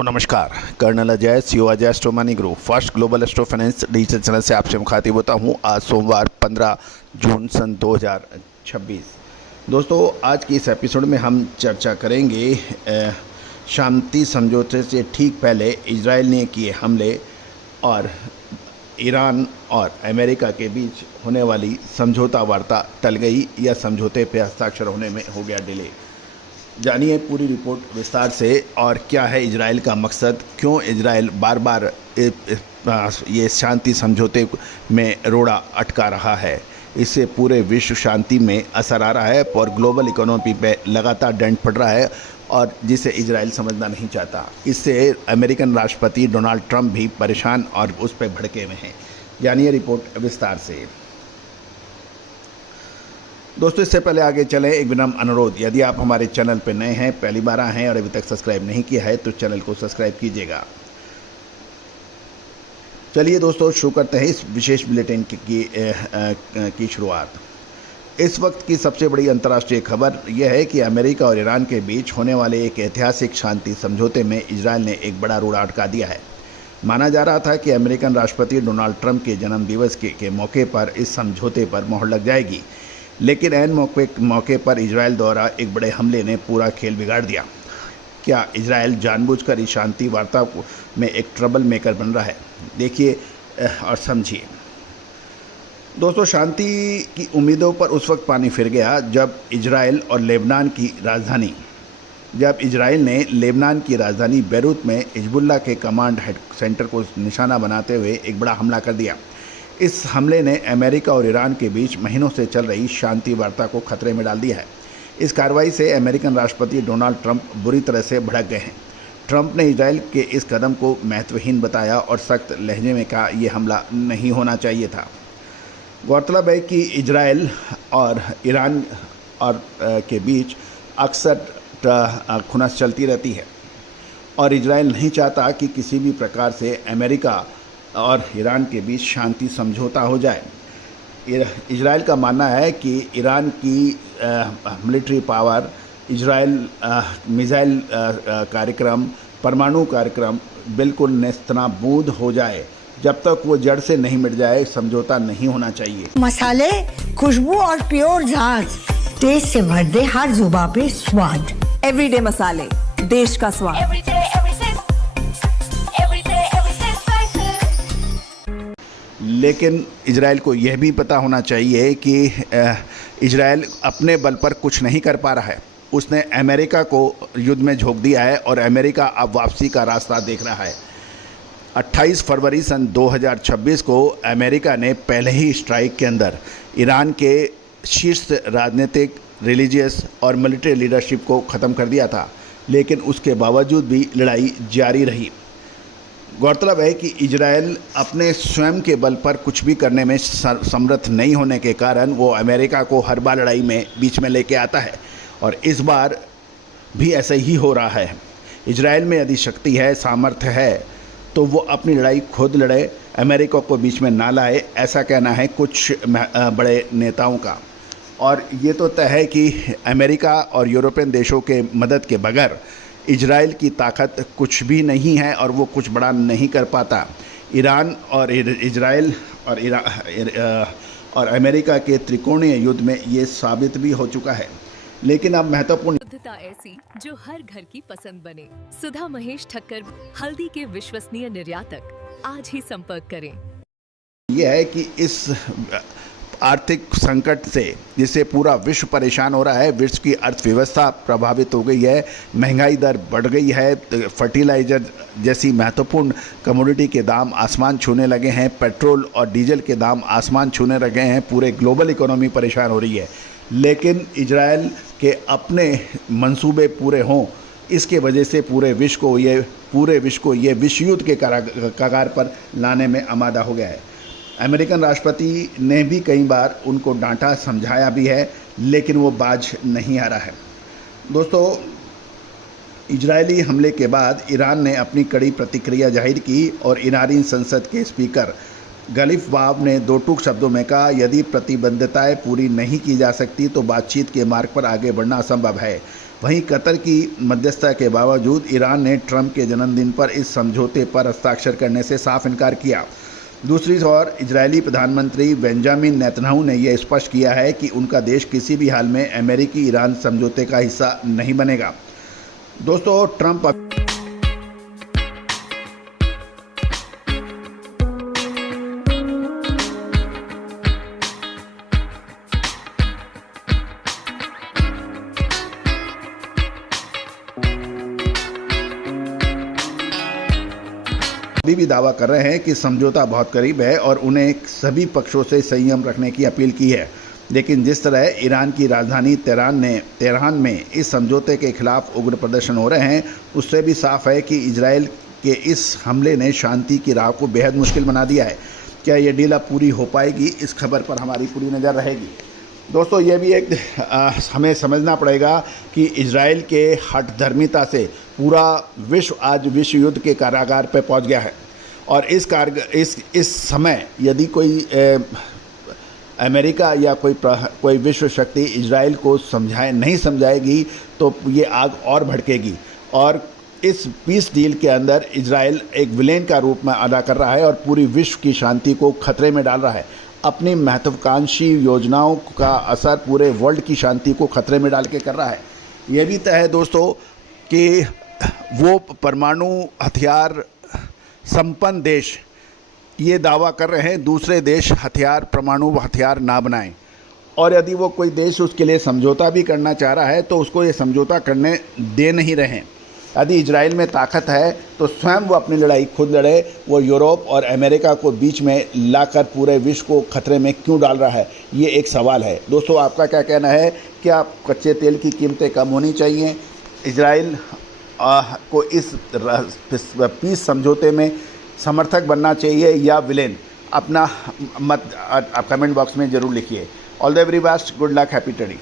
दोस्तों नमस्कार, colonel Ajay CO Ajay astro money group first global astro finance digital channel से आपसे मुखातिब होता हूं। आज सोमवार 15 जून सन 2026। दोस्तों आज की इस एपिसोड में हम चर्चा करेंगे शांति समझौते से ठीक पहले इजराइल ने किए हमले और ईरान और अमेरिका के बीच होने वाली समझौता वार्ता टल गई या समझौते पर हस्ताक्षर होने में हो गया डिले। जानिए पूरी रिपोर्ट विस्तार से और क्या है इजराइल का मकसद, क्यों इजराइल बार बार ये शांति समझौते में रोड़ा अटका रहा है। इससे पूरे विश्व शांति में असर आ रहा है और ग्लोबल इकोनॉमी पे लगातार डेंट पड़ रहा है और जिसे इजराइल समझना नहीं चाहता। इससे अमेरिकन राष्ट्रपति डोनाल्ड ट्रंप भी परेशान और उस पर भड़के हुए हैं। जानिए रिपोर्ट विस्तार से। दोस्तों इससे पहले आगे चलें, एक विनम्र अनुरोध, यदि आप हमारे चैनल पर नए हैं, पहली बार आए हैं और अभी तक सब्सक्राइब नहीं किया है तो चैनल को सब्सक्राइब कीजिएगा। चलिए दोस्तों शुरू करते हैं इस विशेष बुलेटिन की शुरुआत। इस वक्त की सबसे बड़ी अंतर्राष्ट्रीय खबर यह है कि अमेरिका और ईरान के बीच होने वाले एक ऐतिहासिक शांति समझौते में इजराइल ने एक बड़ा रोड़ा अटका दिया है। माना जा रहा था कि अमेरिकन राष्ट्रपति डोनाल्ड ट्रंप के जन्मदिवस के मौके पर इस समझौते पर मोहर लग जाएगी, लेकिन ऐन मौके पर इजराइल द्वारा एक बड़े हमले ने पूरा खेल बिगाड़ दिया। क्या इजराइल जानबूझकर इस शांति वार्ता में एक ट्रबल मेकर बन रहा है? देखिए और समझिए। दोस्तों शांति की उम्मीदों पर उस वक्त पानी फिर गया जब इजराइल ने लेबनान की राजधानी बैरूत में हिजबुल्लाह के कमांड सेंटर को निशाना बनाते हुए एक बड़ा हमला कर दिया। इस हमले ने अमेरिका और ईरान के बीच महीनों से चल रही शांति वार्ता को खतरे में डाल दिया है। इस कार्रवाई से अमेरिकन राष्ट्रपति डोनाल्ड ट्रंप बुरी तरह से भड़क गए हैं। ट्रंप ने इजराइल के इस कदम को महत्वहीन बताया और सख्त लहजे में कहा यह हमला नहीं होना चाहिए था। गौरतलब है कि इजराइल और ईरान के बीच अक्सर खुनास चलती रहती है और इजराइल नहीं चाहता कि किसी भी प्रकार से अमेरिका और ईरान के बीच शांति समझौता हो जाए। इजराइल का मानना है कि ईरान की मिलिट्री पावर, इजराइल मिसाइल कार्यक्रम, परमाणु कार्यक्रम बिल्कुल नेस्तनाबूद हो जाए। जब तक वो जड़ से नहीं मिट जाए समझौता नहीं होना चाहिए। मसाले, खुशबू और प्योर झांझ टेस्ट से भर दे हर जुबां पे स्वाद। एवरीडे मसाले, देश का स्वाद। लेकिन इजराइल को यह भी पता होना चाहिए कि इजराइल अपने बल पर कुछ नहीं कर पा रहा है। उसने अमेरिका को युद्ध में झोंक दिया है और अमेरिका अब वापसी का रास्ता देख रहा है। 28 फरवरी सन 2026 को अमेरिका ने पहले ही स्ट्राइक के अंदर ईरान के शीर्ष राजनीतिक, रिलीजियस और मिलिट्री लीडरशिप को ख़त्म कर दिया था, लेकिन उसके बावजूद भी लड़ाई जारी रही। गौरतलब है कि इजराइल अपने स्वयं के बल पर कुछ भी करने में समर्थ नहीं होने के कारण वो अमेरिका को हर बार लड़ाई में बीच में लेके आता है और इस बार भी ऐसा ही हो रहा है। इजराइल में यदि शक्ति है, सामर्थ्य है तो वो अपनी लड़ाई खुद लड़े, अमेरिका को बीच में ना लाए, ऐसा कहना है कुछ बड़े नेताओं का। और ये तो तय है कि अमेरिका और यूरोपियन देशों के मदद के बगैर इजराइल की ताकत कुछ भी नहीं है और वो कुछ बड़ा नहीं कर पाता। ईरान और इजराइल और अमेरिका के त्रिकोणीय युद्ध में ये साबित भी हो चुका है। लेकिन अब महत्वपूर्ण शुद्धता ऐसी जो हर घर की पसंद बने। सुधा महेश ठक्कर, हल्दी के विश्वसनीय निर्यातक। आज ही संपर्क करें। यह है कि इस आर्थिक संकट से जिससे पूरा विश्व परेशान हो रहा है, विश्व की अर्थव्यवस्था प्रभावित हो गई है, महंगाई दर बढ़ गई है, फर्टिलाइजर जैसी महत्वपूर्ण कमोडिटी के दाम आसमान छूने लगे हैं, पेट्रोल और डीजल के दाम आसमान छूने लगे हैं, पूरे ग्लोबल इकोनॉमी परेशान हो रही है। लेकिन इजराइल के अपने मंसूबे पूरे हों, इसके वजह से पूरे विश्व को ये विश्व युद्ध के कगार पर लाने में आमादा हो गया है। अमेरिकन राष्ट्रपति ने भी कई बार उनको डांटा, समझाया भी है, लेकिन वो बाज नहीं आ रहा है। दोस्तों इजरायली हमले के बाद ईरान ने अपनी कड़ी प्रतिक्रिया जाहिर की और ईरानी संसद के स्पीकर गलिफ बाब ने दो टूक शब्दों में कहा यदि प्रतिबद्धताएं पूरी नहीं की जा सकती तो बातचीत के मार्ग पर आगे बढ़ना असंभव है। वहीं कतर की मध्यस्थता के बावजूद ईरान ने ट्रंप के जन्मदिन पर इस समझौते पर हस्ताक्षर करने से साफ इनकार किया। दूसरी ओर इजरायली प्रधानमंत्री बेंजामिन नेतन्याहू ने यह स्पष्ट किया है कि उनका देश किसी भी हाल में अमेरिकी ईरान समझौते का हिस्सा नहीं बनेगा। दोस्तों, ट्रंप अभी भी दावा कर रहे हैं कि समझौता बहुत करीब है और उन्हें सभी पक्षों से संयम रखने की अपील की है। लेकिन जिस तरह ईरान की राजधानी तेहरान में इस समझौते के खिलाफ उग्र प्रदर्शन हो रहे हैं, उससे भी साफ है कि इजराइल के इस हमले ने शांति की राह को बेहद मुश्किल बना दिया है। क्या ये डील अब पूरी हो पाएगी, इस खबर पर हमारी पूरी नज़र रहेगी। दोस्तों, ये भी एक हमें समझना पड़ेगा कि इजराइल के हठधर्मिता से पूरा विश्व आज विश्व युद्ध के कारागार पर पहुंच गया है और इस समय यदि कोई अमेरिका या कोई विश्व शक्ति इजराइल को नहीं समझाएगी तो ये आग और भड़केगी और इस पीस डील के अंदर इजराइल एक विलेन का रूप में अदा कर रहा है और पूरी विश्व की शांति को खतरे में डाल रहा है। अपनी महत्वाकांक्षी योजनाओं का असर पूरे वर्ल्ड की शांति को खतरे में डाल के कर रहा है। यह भी तय है दोस्तों कि वो परमाणु हथियार संपन्न देश ये दावा कर रहे हैं दूसरे देश परमाणु हथियार ना बनाएं और यदि वो कोई देश उसके लिए समझौता भी करना चाह रहा है तो उसको ये समझौता करने दे नहीं रहे हैं। यदि इजराइल में ताकत है तो स्वयं वो अपनी लड़ाई खुद लड़े। वो यूरोप और अमेरिका को बीच में लाकर पूरे विश्व को खतरे में क्यों डाल रहा है, ये एक सवाल है। दोस्तों, आपका क्या कहना है? क्या कच्चे तेल की कीमतें कम होनी चाहिए? इजराइल को इस पीस समझौते में समर्थक बनना चाहिए या विलेन? अपना मत कमेंट बॉक्स में ज़रूर लिखिए। All the very best, good luck, happy trading.